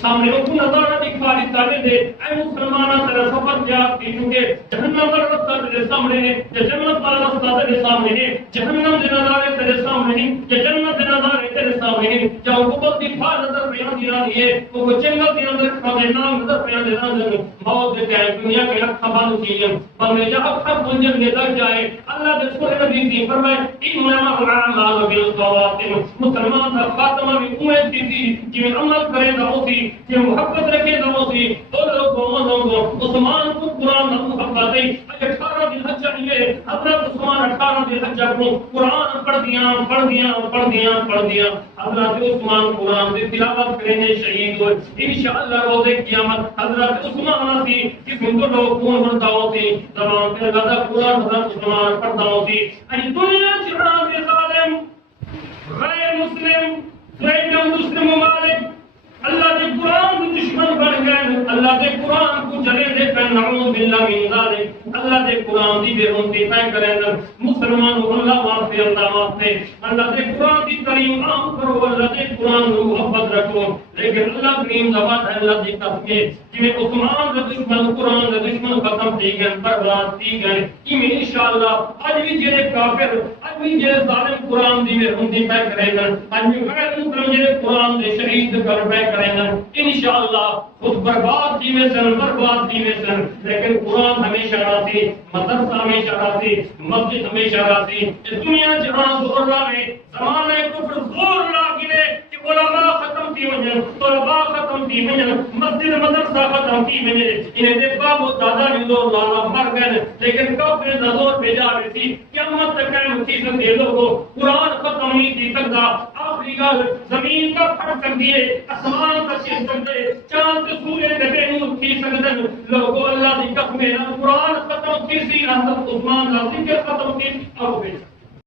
سامنے کو نظارہ دکھا دیتا ہے دے اے مسلمانہ تیرا سفر کیا کی چونکہ جہنم کا رستہ تیرے سامنے ہے، جنت کا رستہ تیرے سامنے ہے، جہنم کے نظارے تیرے سامنے ہیں، جنت کے نظارے تیرے سامنے ہیں، جاؤ کو بلدی پھا نظر پہ آدھی رہی ہے، وہ جنگل کے اندر کھڑے نام نظر پہ آدھی رہی ہے، موت دیتے ہیں دنیا کے اکھا بانو چیئے بندے جا اکھا بنجن میں لگ جائے اللہ دے سورہ نبی دی فرمائے انما الاعمال بالخواتم مسلمان کا خاتمہ بھی امید کی تھی کہ عمل کرے گا اسی کہ محبت رکھے گا اسی اور لوگوں عثمان کو قرآن محبت ہے 18 دن حج چاہیے حضرت عثمان 18 دن حج کو قرآن پڑھ دیا حضرت عثمان قرآن کی تلاوت کرنے شہید ہوئے انشاءاللہ روز قیامت حضرت عثمان سی کس ہندو لوگ کون بنتا ہوتی زبان پہ لگا قرآن حضرت عثمان پڑھتا ہوتی ای دنیا چران دے ظالم غیر مسلم غیر مسلم ممالک اللہ کے قرآن کے دشمن بن گئے اللہ کے قرآن کو جلے دے کر نعوذ باللہ من ذالک اللہ کے قرآن دی بے ہونتی پہ کریں مسلمان اللہ واسطے اللہ کے قرآن کی تعلیم عام کرو اللہ کے قرآن کو محبت رکھو لیکن اللہ کریم زبان ہے اللہ کی تسکے کہ عثمان کے دشمن قرآن کے دشمن ختم کی گئے برباد کی گئے کہ انشاءاللہ آج بھی جڑے کافر آج بھی جڑے ظالم قرآن دی بے ہونتی پہ کریں آج بھی غیر مسلم جڑے قرآن دے شہید کر پہ کریں انشاءاللہ خود برباد کی میں سن لیکن قرآن ہمیشہ راسی مدرسہ ہمیشہ راسی مسجد ہمیشہ راسی دنیا جہاں زور لانے زمانے کفر زور لا گرے کہ علماء ختم کی وجہ طلباء ختم کی وجہ مسجد مدرسہ ختم کی وجہ انہیں دے باپ و دادا بھی زور لانا مر گئے لیکن کافر زور پہ جا رہی تھی قیامت تک قائم کی سکتے لوگوں قرآن ختم نہیں کی سکتا آخری گل زمین کا پھٹ کر دیے آسمان کا چیز سکتے چاند سورج نبی نور کی سکتے لوگوں اللہ دی قسم قرآن ختم کی سی حضرت عثمان کا ذکر ختم کی اور